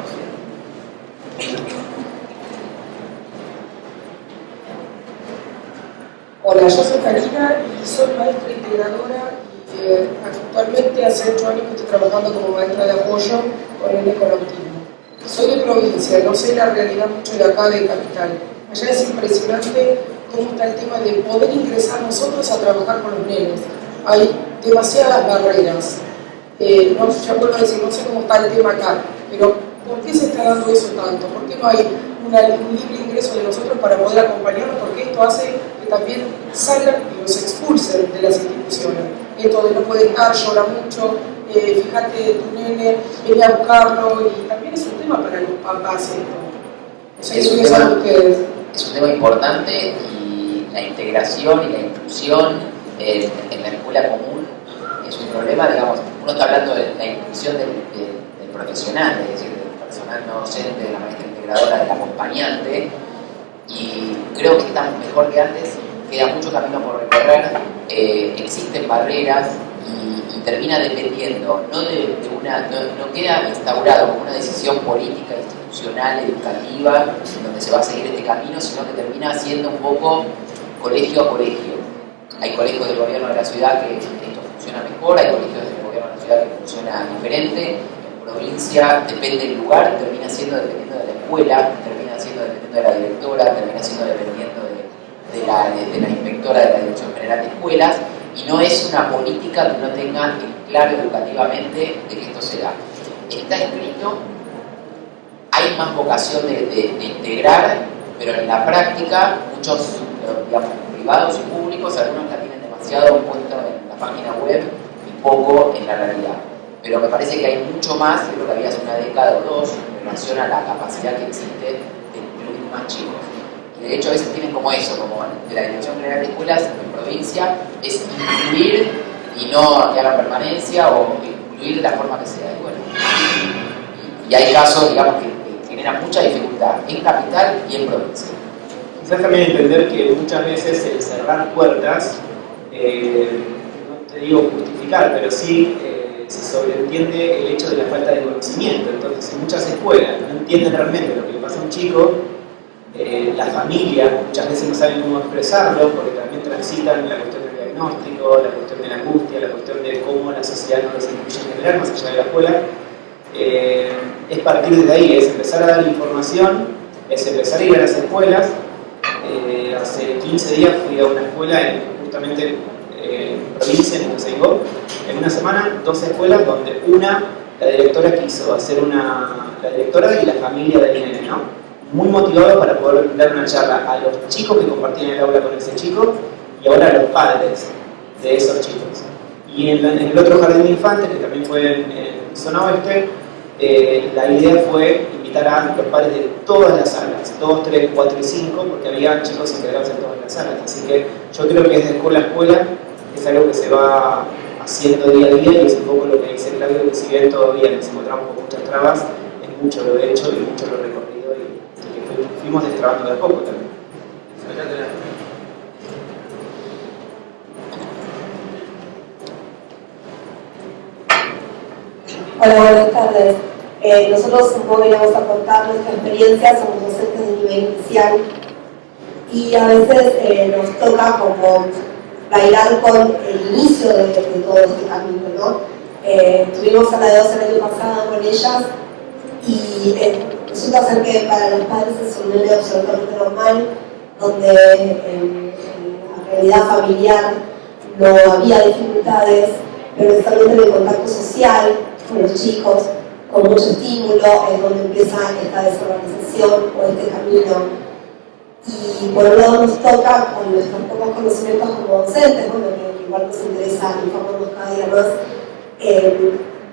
Hola, yo soy Karina y soy maestra integradora y actualmente hace 8 años que estoy trabajando como maestra de apoyo con nenes con autismo. Soy de provincia, no sé la realidad mucho de acá de capital. Allá es impresionante cómo está el tema de poder ingresar nosotros a trabajar con los nenes. Hay demasiadas barreras. Ya vuelvo a decir, no sé cómo está el tema acá, pero ¿por qué se está dando eso tanto? ¿Por qué no hay un libre ingreso de nosotros para poder acompañarlos? Porque esto hace que también salgan y los expulsen de las instituciones. Esto de no puede estar, llora mucho, fíjate tu nene, viene a buscarlo, y también es un tema para los papás esto. O sea, es un tema importante, y la integración y la inclusión en la escuela común es un problema. Digamos, uno está hablando de la inclusión del profesional, es decir, del personal no docente, de la maestra integradora, del acompañante, y creo que estamos mejor que antes, queda mucho camino por recorrer, existen barreras y termina dependiendo, no queda instaurado como una decisión política, institucional, educativa, donde se va a seguir este camino, sino que termina siendo un poco colegio a colegio. Hay colegios del gobierno de la ciudad que esto funciona mejor, hay colegios del gobierno de la ciudad que funciona diferente. En provincia depende del lugar, termina siendo dependiendo de la escuela, termina siendo dependiendo de la directora, termina siendo dependiendo de la inspectora de la Dirección General de Escuelas, y no es una política que no tenga claro educativamente de que esto se da. Está escrito, hay más vocación de integrar, pero en la práctica muchos, digamos, privados y públicos, algunos la tienen demasiado puesto en la página web y poco en la realidad. Pero me parece que hay mucho más de lo que había hace una década o dos en relación a la capacidad que existe de incluir más chicos. Y de hecho a veces tienen como eso, como de la Dirección General de Escuelas en provincia, es incluir y no que hagan permanencia, o incluir influir de la forma que sea. Y bueno, y hay casos, digamos, que generan mucha dificultad en capital y en provincia. Quizás también entender que muchas veces el cerrar puertas, no te digo justificar, pero sí se sobreentiende el hecho de la falta de conocimiento. Entonces, en muchas escuelas no entienden realmente lo que le pasa a un chico, la familia muchas veces no saben cómo expresarlo, porque también transitan la cuestión del diagnóstico, la cuestión de la angustia, la cuestión de cómo la sociedad no los incluye en general, más allá de la escuela. Es partir de ahí, es empezar a dar información, es empezar a ir a las escuelas. Hace 15 días fui a una escuela justamente en provincia, en Ituzaingó, en una semana, 2 escuelas donde la directora quiso hacer la directora y la familia del nene, ¿no? Muy motivados para poder dar una charla a los chicos que compartían el aula con ese chico y ahora a los padres de esos chicos. Y en el otro jardín de infantes, que también fue en zona oeste, la idea fue invitar a los padres de todas las salas, 2, 3, 4 y 5, porque había chicos integrados en todas las salas. Así que yo creo que desde escuela a escuela es algo que se va haciendo día a día y es un poco lo que dice Claudio, que si bien todavía nos encontramos con muchas trabas, es mucho lo hecho y mucho lo recorrido y que fuimos destrabando de a poco también. Hola, buenas tardes. Nosotros un poco veníamos a contar nuestra experiencia, somos docentes de nivel inicial y a veces nos toca como bailar con el inicio de todo este camino, ¿no? Tuvimos a la de 12 el año pasado con ellas y resulta ser que para los padres es un nene absolutamente normal, donde en la realidad familiar no había dificultades, pero necesariamente en el contacto social con los chicos, con mucho estímulo, es donde empieza esta desorganización o este camino. Y por un lado nos toca, con nuestros pocos conocimientos como docentes, bueno, que igual nos interesa informarnos cada día más,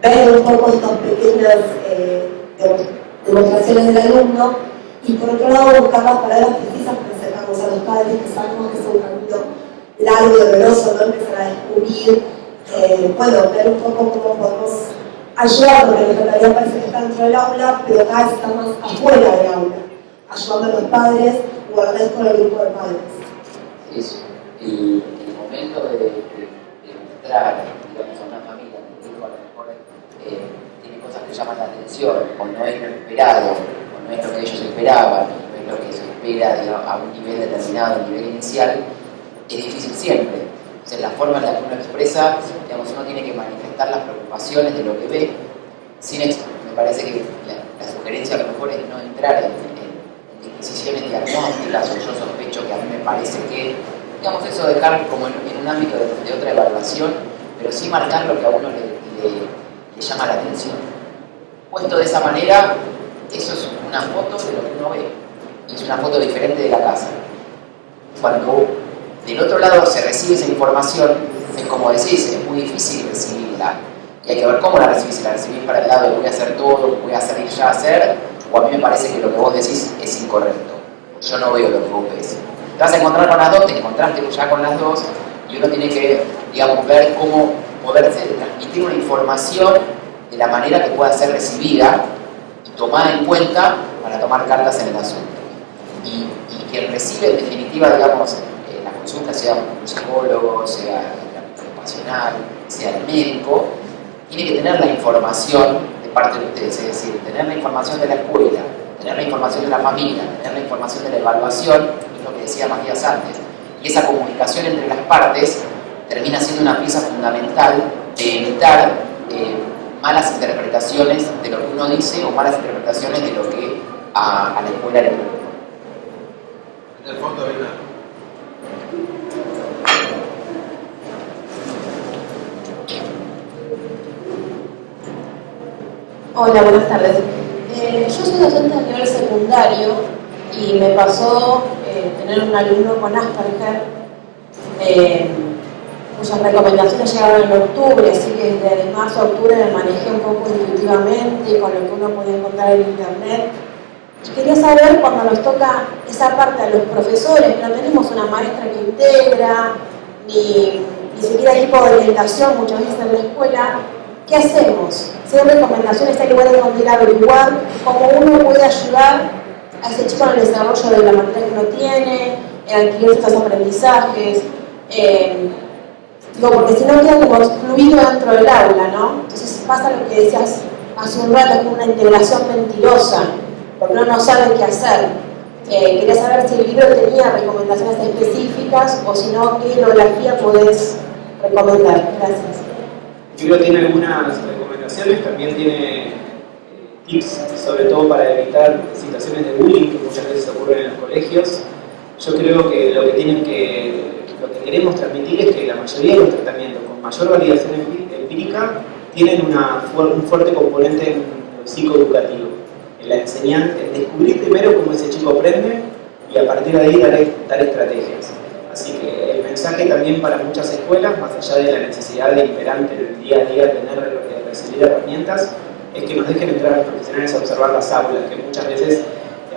ver un poco estas pequeñas demostraciones del alumno y por otro lado buscar las palabras precisas para acercarnos a los padres, que sabemos que es un camino largo y doloroso, ¿no? Empezar a descubrir, ver un poco cómo podemos ayudar, porque en realidad parece que está dentro del aula, pero cada vez está más afuera del aula, ayudando a los padres o a con el grupo de padres. Eso. Y el momento de mostrar, digamos, a una familia que el hijo a lo mejor tiene cosas que llaman la atención, o no es lo esperado, o no es lo que ellos esperaban, no es lo que se espera, digamos, a un nivel determinado, a un nivel inicial, es difícil siempre. O sea, la forma en la que uno expresa, digamos, uno tiene que manifestar las preocupaciones de lo que ve, me parece que la sugerencia a lo mejor es no entrar en disquisiciones diagnósticas, o yo sospecho que a mí me parece que, digamos, eso dejar como en un ámbito de otra evaluación, pero sí marcar lo que a uno le llama la atención. Puesto de esa manera, eso es una foto de lo que uno ve, y es una foto diferente de la casa. Cuando del otro lado se recibe esa información, es como decís, es muy difícil recibirla. Y hay que ver cómo la recibís, si la recibís para el lado de voy a hacer todo, voy a salir ya a hacer, o a mí me parece que lo que vos decís es incorrecto. Yo no veo lo que vos ves. Te vas a encontrar con las dos, te encontraste ya con las dos, y uno tiene que, digamos, ver cómo poderse transmitir una información de la manera que pueda ser recibida y tomada en cuenta para tomar cartas en el asunto. Y quien recibe, en definitiva, digamos, la consulta, sea un psicólogo, sea el ocupacional, sea el médico, tiene que tener la información de parte de ustedes, es decir, tener la información de la escuela, tener la información de la familia, tener la información de la evaluación, es lo que decía Matías antes. Y esa comunicación entre las partes termina siendo una pieza fundamental de evitar malas interpretaciones de lo que uno dice o malas interpretaciones de lo que a la escuela le preocupa. En el fondo hay una... Hola, buenas tardes. Yo soy docente a nivel secundario y me pasó tener un alumno con Asperger cuyas recomendaciones llegaron en octubre, así que desde marzo a octubre me manejé un poco intuitivamente con lo que uno podía encontrar en internet. Y quería saber, cuando nos toca esa parte a los profesores, no tenemos una maestra que integra, ni siquiera equipo de orientación muchas veces en la escuela, ¿qué hacemos? Si hay recomendaciones, hay lugares donde ir a averiguar cómo uno puede ayudar a ese chico en el desarrollo de la materia que no tiene, en adquirir estos aprendizajes. Porque si no queda como excluido dentro del aula, ¿no? Entonces pasa lo que decías hace un rato, que es una integración mentirosa, porque uno no sabe qué hacer. Quería saber si el libro tenía recomendaciones específicas o si no, qué bibliografía podés recomendar. Gracias. El libro tiene algunas recomendaciones, también tiene tips, sobre todo para evitar situaciones de bullying que muchas veces ocurren en los colegios. Yo creo que lo que queremos transmitir es que la mayoría de los tratamientos con mayor validación empírica tienen un fuerte componente en lo psicoeducativo, en la enseñanza, en descubrir primero cómo ese chico aprende y a partir de ahí dar estrategias. Así que el mensaje también para muchas escuelas, más allá de la necesidad de imperante en el día a día recibir herramientas, es que nos dejen entrar a los profesionales a observar las aulas, que muchas veces,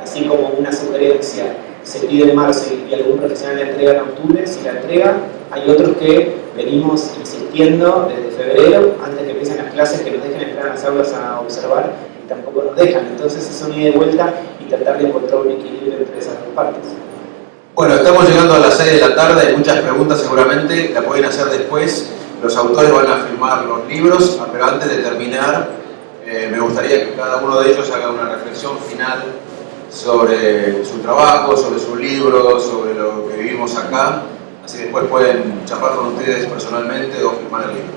así como una sugerencia se pide en marzo y algún profesional la entrega en octubre, si la entrega, hay otros que venimos insistiendo desde febrero, antes de que empiecen las clases, que nos dejen entrar a las aulas a observar y tampoco nos dejan. Entonces es un ida y vuelta y tratar de encontrar un equilibrio entre esas dos partes. Bueno, estamos llegando a las 6 de la tarde, hay muchas preguntas seguramente, la pueden hacer después. Los autores van a firmar los libros, pero antes de terminar, me gustaría que cada uno de ellos haga una reflexión final sobre su trabajo, sobre su libro, sobre lo que vivimos acá, así después pueden charlar con ustedes personalmente o firmar el libro.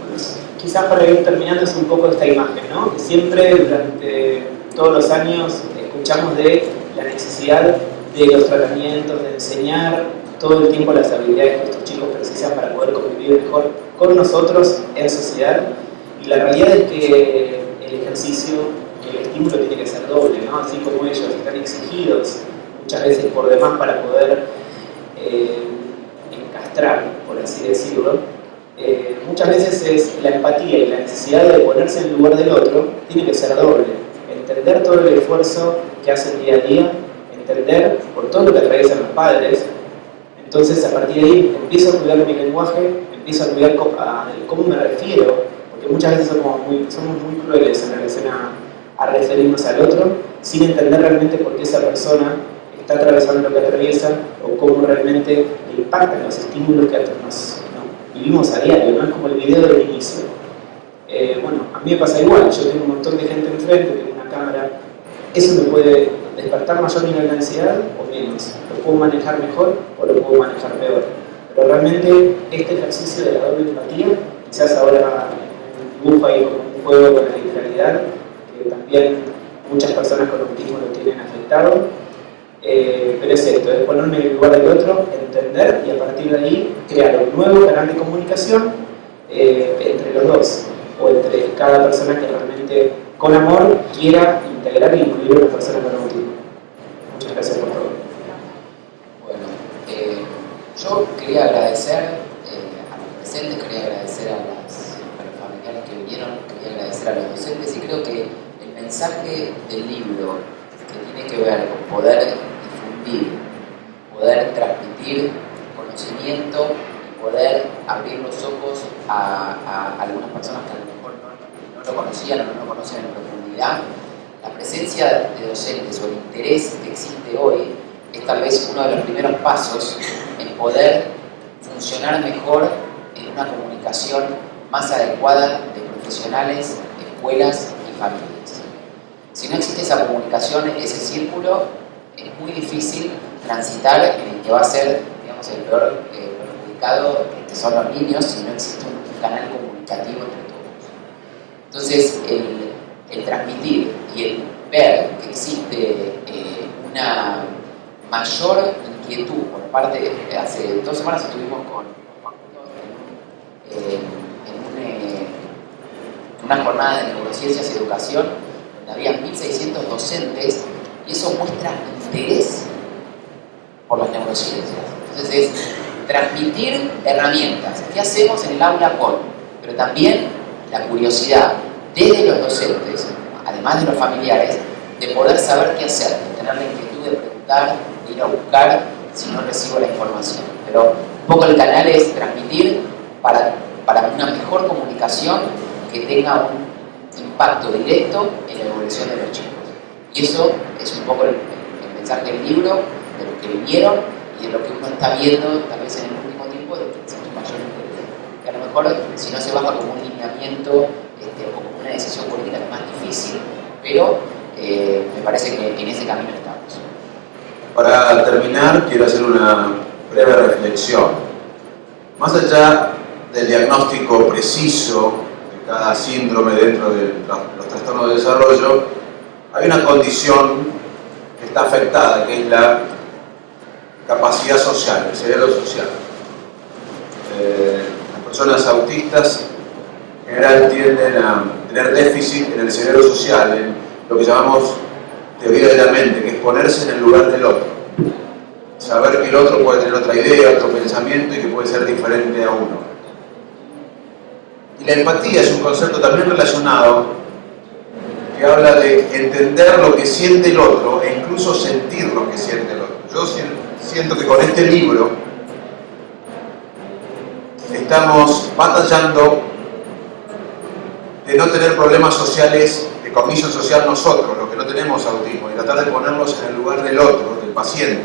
Bueno, quizás para ir terminando es un poco esta imagen, ¿no? Que siempre durante todos los años escuchamos de la necesidad de los tratamientos, de enseñar todo el tiempo las habilidades que estos chicos precisan para poder convivir mejor con nosotros en sociedad, y la realidad es que el ejercicio, el estímulo tiene que ser doble, ¿no? Así como ellos están exigidos muchas veces por demás para poder encastrar, por así decirlo, muchas veces es la empatía y la necesidad de ponerse en el lugar del otro tiene que ser doble. Entender todo el esfuerzo que hacen día a día, entender por todo lo que atraviesan los padres. Entonces, a partir de ahí, empiezo a cuidar mi lenguaje, empiezo a cuidar cómo me refiero, porque muchas veces somos muy crueles en relación a referirnos al otro, sin entender realmente por qué esa persona está atravesando lo que atraviesa o cómo realmente le impactan los estímulos que vivimos a diario, ¿no? Es como el video del inicio. Bueno, a mí me pasa igual, yo tengo un montón de gente enfrente, tengo una cámara, eso me puede despertar mayor nivel de ansiedad o menos, lo puedo manejar mejor o lo puedo manejar peor, pero realmente este ejercicio de la doble empatía, quizás ahora dibujo ahí como un juego con la literalidad, que también muchas personas con autismo lo tienen afectado, pero es esto, es ponerme en el lugar del otro, entender y a partir de ahí crear un nuevo canal de comunicación entre los dos, o entre cada persona que realmente con amor quiera integrar e incluir a una persona con autismo. Muchas gracias por todo. Bueno, yo quería agradecer a los presentes, quería agradecer a los familiares que vinieron, quería agradecer a los docentes, y creo que el mensaje del libro que tiene que ver con poder difundir, poder transmitir conocimiento y poder abrir los ojos a algunas personas que a lo mejor no lo conocían o no lo conocen en profundidad. La presencia de docentes o el interés que existe hoy es tal vez uno de los primeros pasos en poder funcionar mejor en una comunicación más adecuada de profesionales, escuelas y familias. Si no existe esa comunicación, ese círculo, es muy difícil transitar en el que va a ser, digamos, el peor perjudicado, que son los niños, si no existe un canal comunicativo entre todos. Entonces, el transmitir y el ver que existe una mayor inquietud por parte de, hace 2 semanas estuvimos con Juan en una jornada de neurociencias y educación, donde había 1.600 docentes, y eso muestra interés por las neurociencias. Entonces es transmitir herramientas. ¿Qué hacemos en el aula con? Pero también la curiosidad desde los docentes, además de los familiares, de poder saber qué hacer, de tener la inquietud de preguntar, de ir a buscar si no recibo la información. Pero Un poco el canal es transmitir para una mejor comunicación que tenga un impacto directo en la evolución de los chicos. Y eso es un poco el mensaje del libro, de lo que vivieron y de lo que uno está viendo tal vez en el último tiempo de que existe un mayor interés. Que a lo mejor si no se baja como un lineamiento o como una decisión política es más difícil, pero me parece que en ese camino estamos. Para terminar, quiero hacer una breve reflexión. Más allá del diagnóstico preciso de cada síndrome dentro de los trastornos de desarrollo, hay una condición que está afectada, que es la capacidad social, el cerebro social. Las personas autistas en general tienden a tener déficit en el cerebro social, en lo que llamamos teoría de la mente, que es ponerse en el lugar del otro. Saber que el otro puede tener otra idea, otro pensamiento y que puede ser diferente a uno. Y la empatía es un concepto también relacionado que habla de entender lo que siente el otro e incluso sentir lo que siente el otro. Yo siento que con este libro estamos batallando de no tener problemas sociales, de cognición social nosotros, los que no tenemos autismo, y tratar de ponernos en el lugar del otro, del paciente,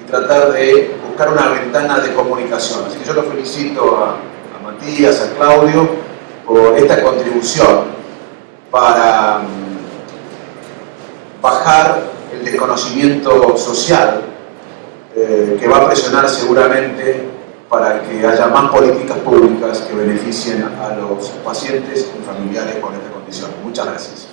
y tratar de buscar una ventana de comunicación. Así que yo lo felicito a Matías, a Claudio, por esta contribución para bajar el desconocimiento social que va a presionar seguramente para que haya más políticas públicas que beneficien a los pacientes y familiares con esta condición. Muchas gracias.